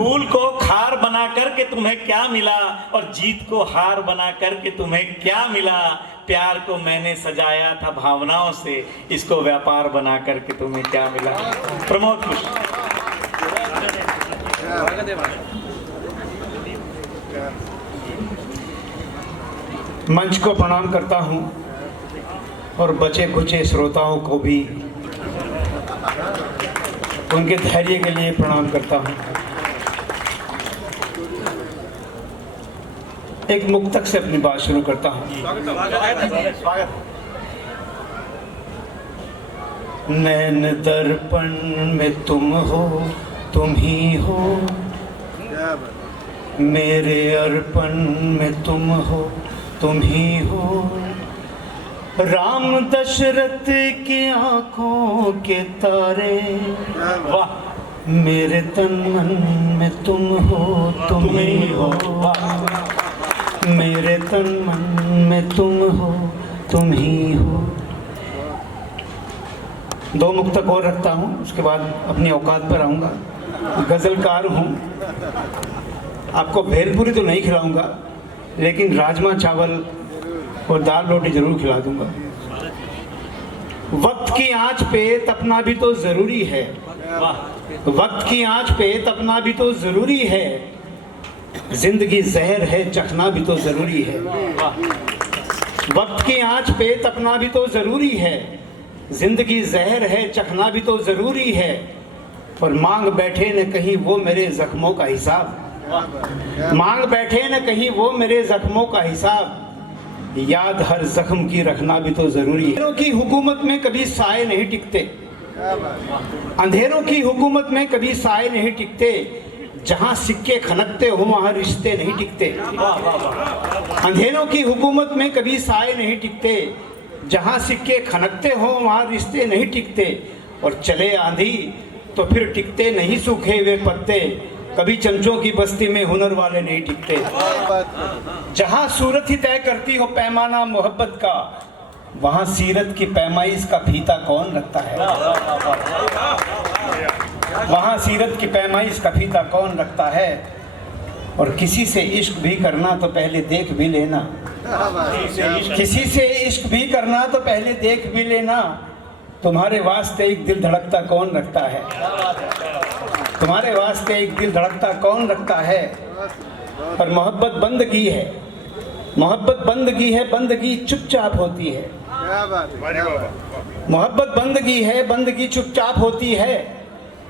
फूल को खार बना करके तुम्हें क्या मिला, और जीत को हार बना करके तुम्हें क्या मिला। प्यार को मैंने सजाया था भावनाओं से, इसको व्यापार बना करके तुम्हें क्या मिला। प्रमोद पुष्प। मंच को प्रणाम करता हूं और बचे खुचे श्रोताओं को भी उनके धैर्य के लिए प्रणाम करता हूं। एक मुक्तक से अपनी बात शुरू करता हूं। नैन दर्पण में तुम हो, तुम ही हो, मेरे अर्पण में तुम हो, तुम ही हो। राम दशरथ की आंखों के तारे, वाह, मेरे तन मन में तुम हो, तुम ही हो। मेरे तन मन में तुम हो, तुम ही हो। दो मुक्तक और रखता हूँ, उसके बाद अपनी औकात पर आऊँगा। गजलकार हूँ, आपको भेलपुरी तो नहीं खिलाऊंगा, लेकिन राजमा चावल और दाल रोटी जरूर खिला दूंगा। वक्त की आंच पे तपना भी तो जरूरी है, वक्त की आंच पे तपना भी तो जरूरी है। जिंदगी जहर है, चखना भी तो जरूरी है। वक्त की आंच पे तपना भी तो जरूरी है। जिंदगी जहर है, चखना भी तो जरूरी है। और मांग बैठे न कहीं वो मेरे जख्मों का हिसाब, मांग बैठे न कहीं वो मेरे जख्मों का हिसाब। याद हर जख्म की रखना भी तो जरूरी है। अंधेरों की हुकूमत में कभी साए नहीं टिकते, अंधेरों की हुकूमत में कभी साए नहीं टिकते। जहां सिक्के खनकते हो वहां रिश्ते नहीं टिकते। अंधेरों की हुकूमत में कभी साए नहीं टिकते। जहां सिक्के खनकते हो वहां रिश्ते नहीं टिकते। और चले आंधी तो फिर टिकते नहीं सूखे हुए पत्ते। कभी चमचों की बस्ती में हुनर वाले नहीं टिकते। जहां सूरत ही तय करती हो पैमाना मोहब्बत का, वहां सीरत की पैमाइश का फीता कौन रखता है। वहां सीरत की पैमाइश का फीता कौन रखता है। और किसी से इश्क भी करना तो पहले देख भी लेना, किसी से इश्क भी करना तो पहले देख भी लेना। तुम्हारे वास्ते एक दिल धड़कता कौन रखता है, तुम्हारे वास्ते एक दिल धड़कता कौन रखता है। और मोहब्बत बंदगी है, मोहब्बत बंदगी है, बंदगी चुपचाप होती है। मोहब्बत बंदगी है, बंदगी चुपचाप होती है।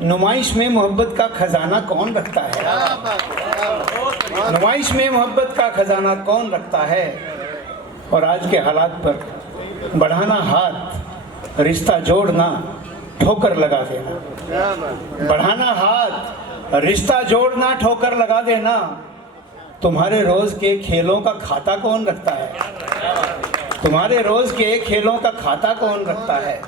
नुमाइश में मोहब्बत का खजाना कौन रखता है, नुमाइश में मोहब्बत का खजाना कौन रखता है। और आज के हालात पर बढ़ाना हाथ, रिश्ता जोड़ना, ठोकर लगा देना। बढ़ाना हाथ, रिश्ता जोड़ना, ठोकर लगा देना। तुम्हारे रोज के खेलों का खाता कौन रखता है, तुम्हारे रोज के खेलों का खाता कौन रखता है।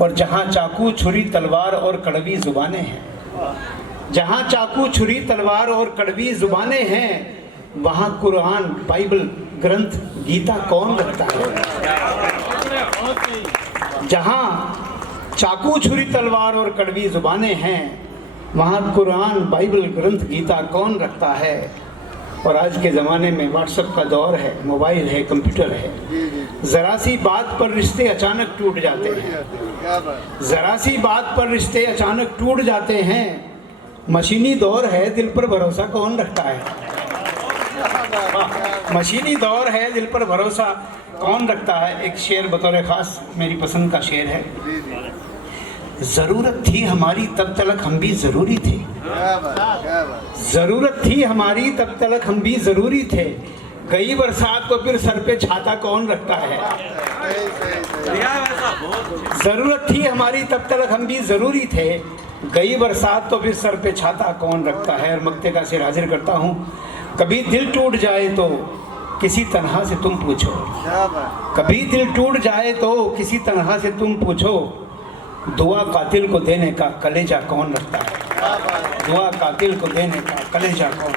और जहां चाकू छुरी तलवार और कड़वी जुबानें हैं, जहां चाकू छुरी तलवार और कड़वी जुबानें हैं, वहां कुरान, बाइबल, ग्रंथ, गीता कौन रखता है। जहां चाकू छुरी तलवार और कड़वी जुबानें हैं, वहां कुरान, बाइबल, ग्रंथ, गीता कौन रखता है। और आज के ज़माने में व्हाट्सएप का दौर है, मोबाइल है, कंप्यूटर है। ज़रा सी बात पर रिश्ते अचानक टूट जाते हैं, ज़रा सी बात पर रिश्ते अचानक टूट जाते हैं। मशीनी दौर है, दिल पर भरोसा कौन रखता है। मशीनी दौर है, दिल पर भरोसा कौन रखता है। एक शेर बतौर खास मेरी पसंद का शेर है। जरूरत थी हमारी तब तलक हम भी जरूरी थे, जरूरत थी हमारी तब तलक हम भी जरूरी थे। गई बरसात तो फिर सर पे छाता कौन रखता है। जरूरत थी हमारी तब तलक हम भी जरूरी थे। गई बरसात तो फिर सर पे छाता कौन रखता है। और मक्ते का शेर हाजिर करता हूँ। कभी दिल टूट जाए तो किसी तन्हा से तुम पूछो, कभी दिल टूट जाए तो किसी तन्हा से तुम पूछो। दुआ कातिल को देने का कलेजा कौन रखता है, दुआ कातिल को देने का कलेजा कौन।